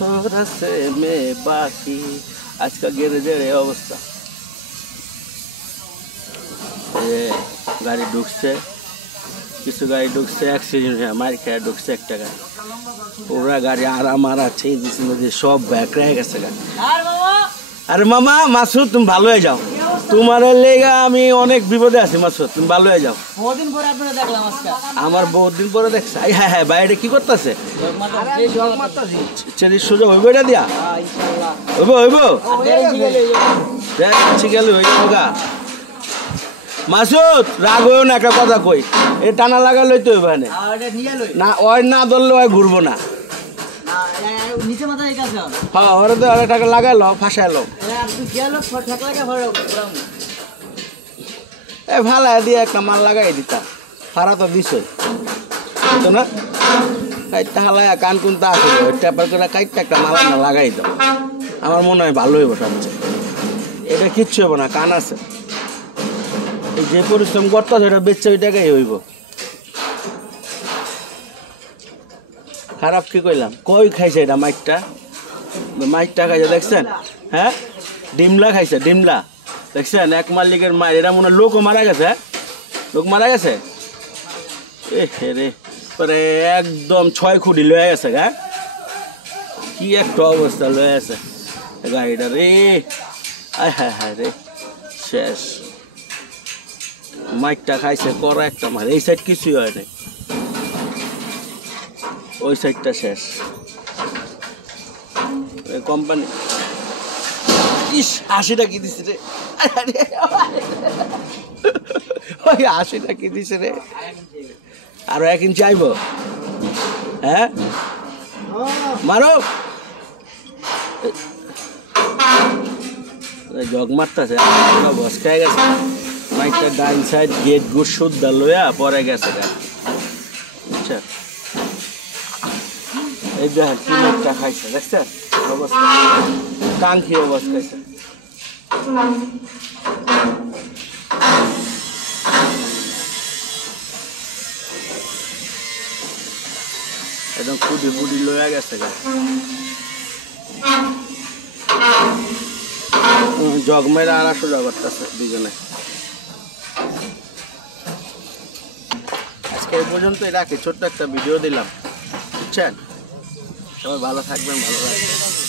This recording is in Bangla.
थोड़ा से मैं बाकी आज का গ্যারেজের এই অবস্থা গাড়ি ঢুকছে কিছু গাড়ি ঢুকছে অ্যাক্সিডেন্ট হয়ে মার খেয়ে ঢুকছে একটা গাড়ি পুরা গাড়ি আরামারা ছেড়ে দিচ্ছে সব ব্যাক রয়ে গেছে গাড়ি আরে মামা মাসুদ তুমি ভালো হয়ে যাও তোমার লেগা আমি অনেক বিপদে আছি মাসুদ তুমি ভালো হয়ে যাও বহুদিন পরে আপনারা দেখলাম আজকে আমার বহুত দিন পরে দেখছ হ্যাঁ হ্যাঁ বাইরে কি করতেছে চেরির সুযোগ হইব এটা দিয়া ইনশাআল্লাহ হইব গেল হইব গা মাসুদ রাগ হইও না একটা কথা কই এ টানা লাগা লইতে হইব না ওই না ধরলে ওই ঘুরবো না নিচে মাথা এই কাছে হ্যাঁ ওরে তো আরে টাকা লাগাইলো ফাঁসাইলো তুই গেল ঠেক লাগা ভরে এ ভালো দিয়ে একটা মাল লাগাই দিতাম ভাড়া তো দিছই তো না কাইটটা হালায় কান কুনটা আছে ট্যাপার করে কাইটটা একটা মাল না লাগাই দাও আমার মনে হয় ভালো হইব সবচেয়ে এটা কিচ্ছু হইব না কান আছে এই যে পরিশ্রম করতে সেটা বেচছে ওই টাকাই হইব খারাপ কি কইলাম কই খাইছে এটা মাইকটা খাইছে দেখছেন হ্যাঁ ডিমলা খাইছে ডিমলা দেখছেন এক মালিকের মায়ের এরা মনে লোকও মারা গেছে লোক মারা গেছে এ রে পরে একদম 6 খুঁটি লয়ে গেছে হ্যাঁ কি একটা অবস্থা লয়ে আছে গাড়িটা রে আয় হায় হায় রে শেষ মাইকটা খাইছে করা একটা মার এই সাইড কিছুই হয় নাই ওই সাইডটা শেষ কোম্পানি ইস 80টা কি দিছে রে ওই 80টা কি দিছে রে আরো 1 ইঞ্চি আইব হ্যাঁ মারো জগ মারতেছে বস খাই গেছে মাইকটা ডান সাইড গেট গুড শুদ্ধ লইয়া পরে গেছে আচ্ছা এই দেখেন কি মাইকটা খাইছে দেখছেন অবস্থা কাঙ্ক্ষী অবস্থা খাইছে একদম খুদি বুড়ি লইয়া গেছে জগ মেরা আর সোজা করতেছে দুজনে আজকে এই পর্যন্তই রাখি ছোট্ট একটা ভিডিও দিলাম বুঝছেন সবাই ভালো থাকবেন ভালো রাখবেন